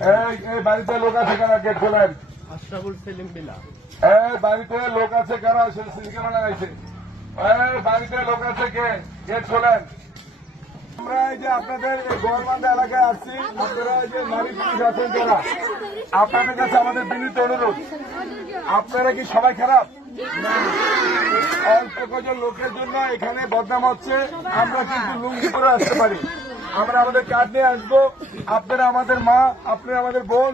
এই বাড়িতে লোক আছে কারা? গেট খোলেন। আশরাফুল সেলিম বিলা। এই বাড়িতে লোক আছে কারা? সিসি ক্যামেরা লাগাইছে। এই বাড়িতে লোক আছে কে? গেট খোলেন। আমরা এই যে আপনাদের এই গোয়ালবান্ধা এলাকায় আসছি, আপনারা এই যে নারী পুলিশ আছেন যারা, আপনাদের কাছে আমাদের বিনীত অনুরোধ, আপনারা কি সবাই খারাপ? অল্প কজন লোকের জন্য এখানে বদনাম হচ্ছে। আমরা কিন্তু লুঙ্গি করে আসতে পারি, আমরা আমাদের কার্ড নিয়ে আসবো। আপনারা আমাদের মা, আপনারা আমাদের বোন,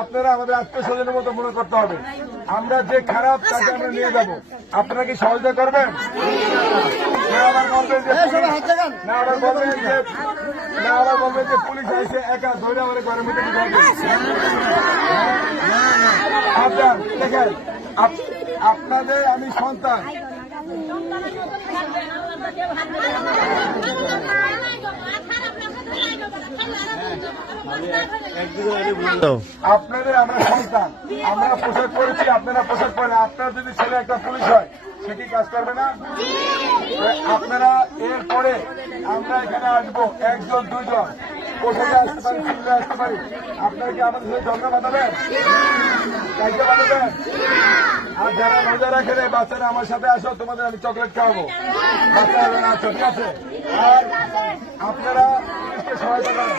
আপনারা আমাদের আত্মীয় স্বজনের মতো মনে করতে হবে। আমরা যে খারাপ তাকে আমরা নিয়ে যাব। আপনারা কি সহযোগিতা করবেন? আবার বলবেন যে পুলিশ এসে একা ধরে আমাদের ঘরের মধ্যে আপনার দেখেন, আপনাদের আমি সন্তান, আপনাদের আমরা সন্তান, আমরা পোশাক পরেছি, আপনারা পোশাক পরেন। আপনার যদি ছেলে একটা পুলিশ হয়, সে কি কাজ করবে না? আপনারা এরপরে আমরা এখানে আসবো, একজন দুইজন পোশাকে আসতে পারি, ফিল্ডে আসতে পারি। আপনারা কি আমাদের সাথে ঝগড়া বাঁধাবেন? কাজে বাঁধাবেন? আর যারা রোজা রাখেন এই বাচ্চারা আমার সাথে আসো, তোমাদের আমি চকলেট খাওয়াবো। বাচ্চারা আছো, ঠিক আছে? আর আপনারা সহায়তা করেন।